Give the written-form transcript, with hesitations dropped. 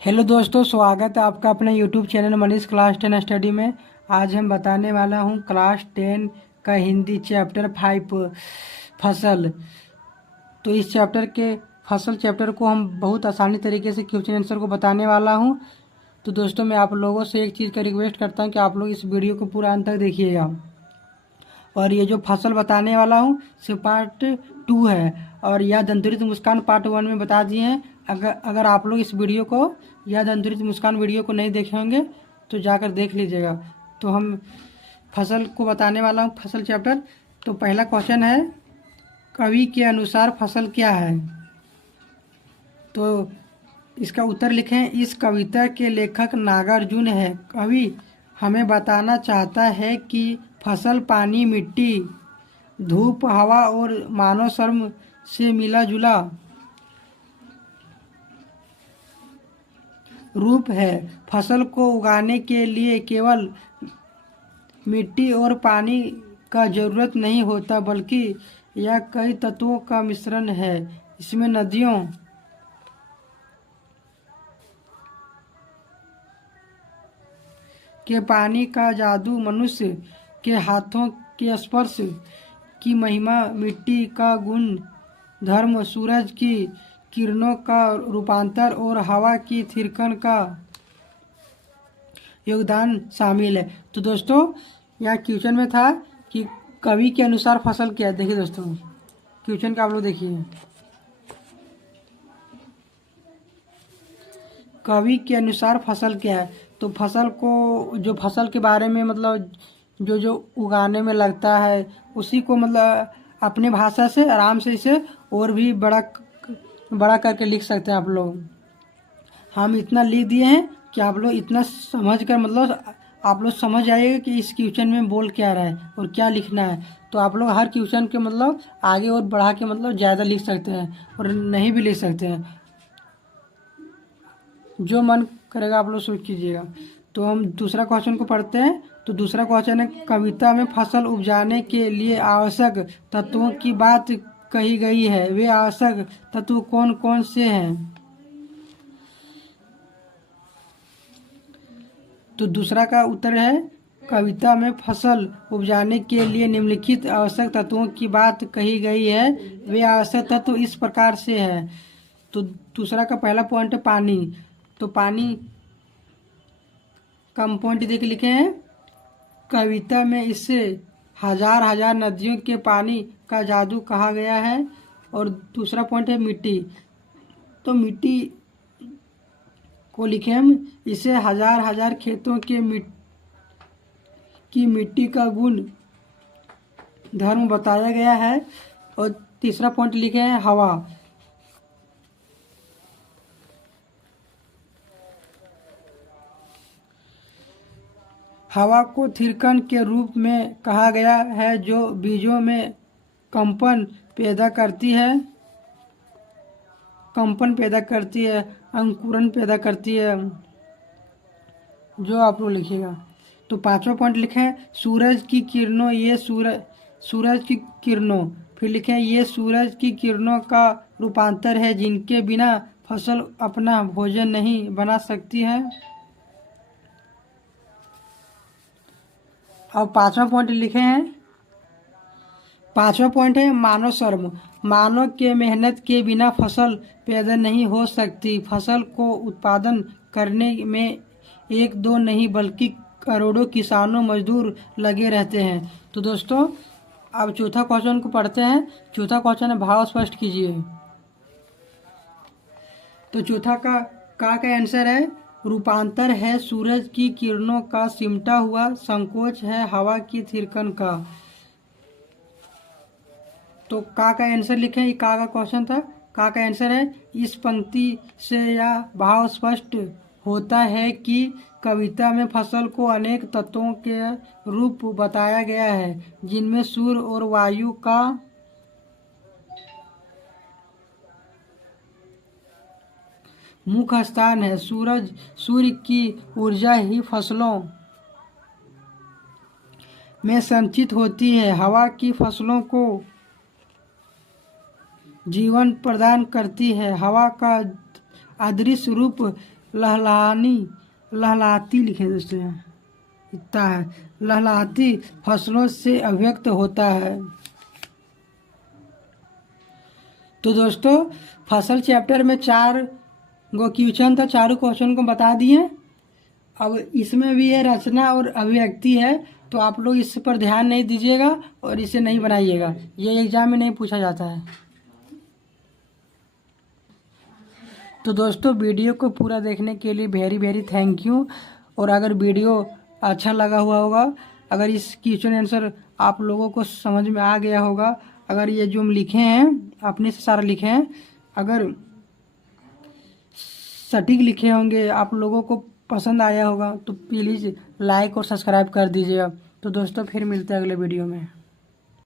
Hello दोस्तों, स्वागत है आपका अपने YouTube channel Manish class 10 study में। आज हम बताने वाला हूं क्लास 10 का हिंदी चैप्टर 5 फसल। तो इस चैप्टर के फसल चैप्टर को हम बहुत आसानी तरीके से क्वेश्चन आंसर को बताने वाला हूं। तो दोस्तों, मैं आप लोगों से एक चीज़ का रिक्वेस्ट करता हूं कि आप लोग इस वीडियो को पूरा अंत तक देखिएगा। और ये जो फसल बताने वाला हूँ से पार्ट 2 है, और याद अंतरित मुस्कान पार्ट 1 में बता दिए हैं। अगर आप लोग इस वीडियो को याद अंतरित मुस्कान वीडियो को नहीं देखे होंगे तो जाकर देख लीजिएगा। तो हम फसल को बताने वाला हूँ, फसल चैप्टर। तो पहला क्वेश्चन है, कवि के अनुसार फसल क्या है? तो इसका उत्तर लिखें। इस कविता के लेखक नागार्जुन है। कवि हमें बताना चाहता है कि फसल पानी, मिट्टी, धूप, हवा और मानव श्रम से मिला जुला रूप है। फसल को उगाने के लिए केवल मिट्टी और पानी का जरूरत नहीं होता, बल्कि यह कई तत्वों का मिश्रण है। इसमें नदियों के पानी का जादू, मनुष्य के हाथों के स्पर्श की महिमा, मिट्टी का गुण धर्म, सूरज की किरणों का रूपांतर और हवा की थिरकन का योगदान शामिल है। तो दोस्तों, यहाँ क्वेश्चन में था कि कवि के अनुसार फसल क्या है। देखिए दोस्तों, क्वेश्चन का आप लोग देखिए, कवि के अनुसार फसल क्या है। तो फसल को, जो फसल के बारे में मतलब जो जो उगाने में लगता है, उसी को मतलब अपने भाषा से आराम से इसे और भी बड़ा करके लिख सकते हैं आप लोग। हम इतना लिख दिए हैं कि आप लोग इतना समझ कर मतलब आप लोग समझ जाइएगा कि इस क्वेश्चन में बोल क्या रहा है और क्या लिखना है। तो आप लोग हर क्वेश्चन के मतलब आगे और बढ़ा के मतलब ज़्यादा लिख सकते हैं और नहीं भी लिख सकते हैं, जो मन करेगा आप लोग सोच कीजिएगा। तो हम दूसरा क्वेश्चन को पढ़ते हैं। तो दूसरा क्वेश्चन है, कविता में फसल उपजाने के लिए आवश्यक तत्वों की बात कही गई है। वे आवश्यक तत्व कौन कौन से हैं? तो दूसरा का उत्तर है, कविता में फसल उपजाने के लिए निम्नलिखित आवश्यक तत्वों की बात कही गई है। वे आवश्यक तत्व इस प्रकार से हैं। तो दूसरा का पहला पॉइंट है पानी। तो पानी का पॉइंट देख लिखे हैं, कविता में इसे हजार हजार नदियों के पानी का जादू कहा गया है। और दूसरा पॉइंट है मिट्टी। तो मिट्टी को लिखे हम, इसे हजार हजार खेतों के मिट्टी का गुण धर्म बताया गया है। और तीसरा पॉइंट लिखे हैं हवा। हवा को थिरकन के रूप में कहा गया है, जो बीजों में कंपन पैदा करती है, अंकुरन पैदा करती है, जो आप लोग लिखिएगा। तो पांचवा पॉइंट लिखे हैं, सूरज की किरणों। ये सूरज की किरणों। फिर लिखे हैं, ये सूरज की किरणों का रूपांतर है, जिनके बिना फसल अपना भोजन नहीं बना सकती है। अब पांचवा पॉइंट लिखे हैं, पांचवा पॉइंट है मानव श्रम। मानव के मेहनत के बिना फसल पैदा नहीं हो सकती। फसल को उत्पादन करने में एक दो नहीं बल्कि करोड़ों किसानों मजदूर लगे रहते हैं। तो दोस्तों, अब चौथा क्वेश्चन को पढ़ते हैं। चौथा क्वेश्चन है, भाव स्पष्ट कीजिए। तो चौथा का आंसर है, रूपांतर है सूरज की किरणों का सिमटा हुआ, संकोच है हवा की थिरकन का। तो का आंसर लिखें। ये का क्वेश्चन था। का आंसर है, इस पंक्ति से यह भाव स्पष्ट होता है कि कविता में फसल को अनेक तत्वों के रूप बताया गया है, जिनमें सूर्य और वायु का मुख्य स्थान है। सूर्य की ऊर्जा ही फसलों में संचित होती है। हवा की फसलों को जीवन प्रदान करती है। हवा का अदृश्य रूप लहलानी लहलाती लिखे दोस्तों, यहाँ इतना है, लहलाती फसलों से अभिव्यक्त होता है। तो दोस्तों फसल चैप्टर में 4 गो क्वेश्चन था, चारों क्वेश्चन को बता दिए। अब इसमें भी है रचना और अभिव्यक्ति है, तो आप लोग इस पर ध्यान नहीं दीजिएगा और इसे नहीं बनाइएगा, ये एग्जाम में नहीं पूछा जाता है। तो दोस्तों वीडियो को पूरा देखने के लिए वेरी वेरी थैंक यू। और अगर वीडियो अच्छा लगा हुआ होगा, अगर इस क्वेश्चन आंसर आप लोगों को समझ में आ गया होगा, अगर ये जो हम लिखे हैं अपने से सारा लिखे हैं, अगर सटीक लिखे होंगे, आप लोगों को पसंद आया होगा, तो प्लीज़ लाइक और सब्सक्राइब कर दीजिएगा। तो दोस्तों फिर मिलते हैं अगले वीडियो में।